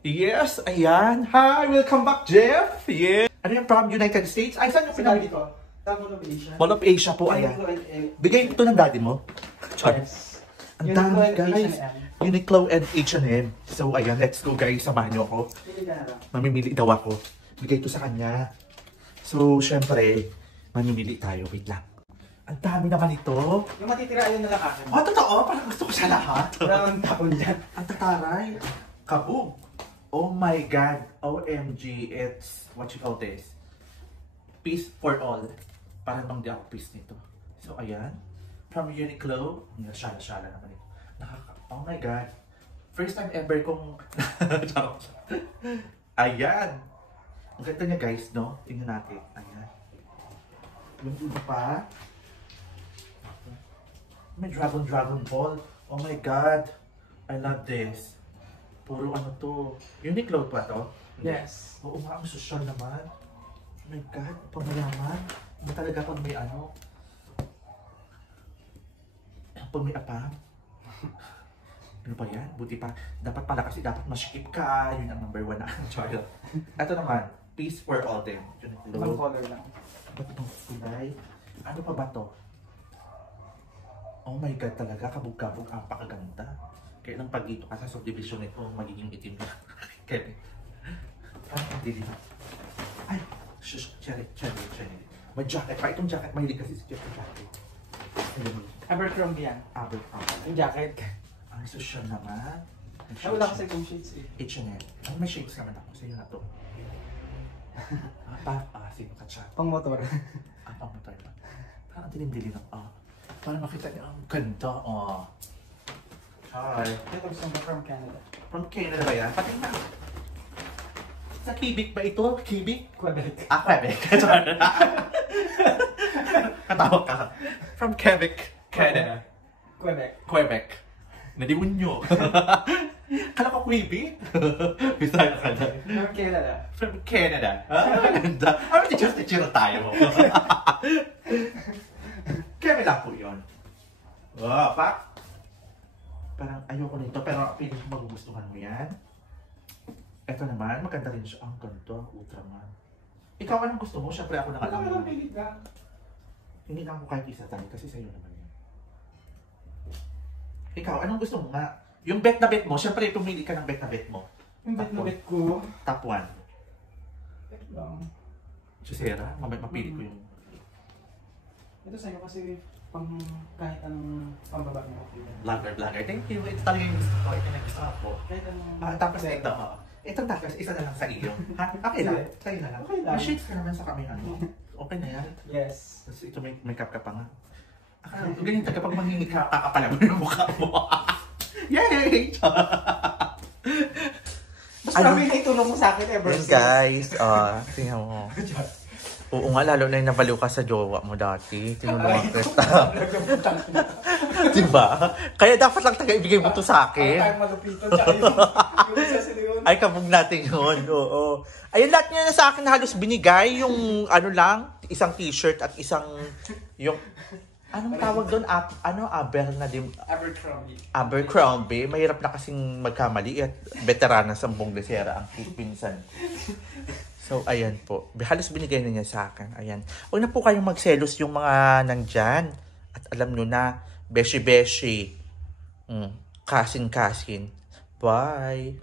Yes, ayan. Hi, welcome back, Jeff. Yeah. Ano yung from United States? Ay, saan yung pinag dito? Mall of Asia. Mall of Asia po, ayan. Bigay ito ng daddy mo? Yes. Ang dami, guys. Uniqlo and H&M. So, ayan, let's go, guys. Samahan niyo ako. Mamimili daw ako. Bigay ito sa kanya. So, syempre, mamimili tayo. Wait lang. Ang dami naman ito. Yung matitira yun na lang akin. Oh, totoo? Parang gusto ko siya lahat. Parang tapon dyan. Ang tataray. Kabog. Oh my God. OMG. It's, what you call this? Peace for all. Parang bang di ako peace nito. So, ayan. From Uniqlo. Shala-shala naman ito. Oh my God. First time ever kong... Ayan. Ang ganda niya, guys, no? Tingnan natin. Ayan. Yung iba pa. May dragon ball. Oh my God. I love this. Puro ano to. Uniqlo pa to? Yes. Oo nga, ang social naman. Oh my God, pamayaman. Ano talaga pag may ano? Pag may apam. Ano pa yan? Buti pa. Dapat pala kasi dapat masikip ka. Yun ang number 1 na. Child. Ito naman. Peace for all them. Ibang color lang. Ba't itong kulay? Ano pa ba to? Oh my God talaga. Kabog-kabog. Ang pakaganda. Kaya nang pag dito ka sa subdivision ito, magiging itim na. Kevin. Hindi. Ay! Shush! Cherry. May jacket pa. Itong jacket. Mahilig kasi si Jeff yung jacket. Abercrombie yan. Abercrombie. Yung jacket. Ang social naman. Ay, wala kasi kung shades eh. H&M. Ay, may shades naman ako. Sa'yo na to. Sino ka chat? Pang motor. Pang motor pa. Parang dilim-dilim ako. Para makita niyo ang ganda. Hi. Ito gusto mo from Canada. From Canada ba yan? Pati na. Sa Quebec ba ito? Quebec? Quebec. Quebec. Katawa ka. From Quebec, Canada. Quebec. Naliwan nyo. Kala ko Quebec. Bisaya ka na. From Canada. From Canada. Ganda. Ano teacher tayo? Canada po yun. Pa? Parang ayoko nito, pero piling ko magugustuhan mo yan. Ito naman, maganda rin siya. Ang ganda, Ultraman. Ikaw, anong gusto mo? Siyempre ako nakalang naman. Hindi na ako kahit isa tayo, kasi sa'yo naman yan. Ikaw, anong gusto mo nga? Yung bet na bet mo, siyempre pumili ka ng bet na bet mo. Yung bet na bet ko? Top 1. Bet lang. Jusera, mapili ko yung... Ito sa'yo kasi pang kahit anong pambabae mo. Vlogger. Thank you. Ito talaga yung gusto ko. Ito yung gusto ko. Kahit anong... Tapos ito. Itong tapos, isa na lang sa iyo. Ha? Okay lang. Sa'yo na lang. Okay lang. May shades ka naman sa kami. Okay na yan. Yes. Tapos ito may makeup ka pa nga. Ganito kapag manghingi ka, kakapala mo yung mukha mo. Yay! Mas marami na itulong mo sa akin ever since. Guys, tingnan mo. Oo nga, lalo na yung nabaliw ka sa jowa mo dati. Tinulungan kita. Diba? Kaya dapat lang taga-ibigay mo to sa akin. Ay, malupito. Tsaka yung isa sila yun. Ay, kabog natin yun. Oo. Ayun, lahat niya na sa akin halos binigay. Yung ano lang, isang t-shirt at isang, yung, anong tawag doon? Abercrombie. Mahirap na kasing magkamali at veterana sa buong desera ang pinsan. So, ayan po. Halos binigay na niya sa akin. Ayan. Huwag na po kayong magselos yung mga nandyan. At alam nyo na, beshi-beshi. Kasin-kasin. Bye!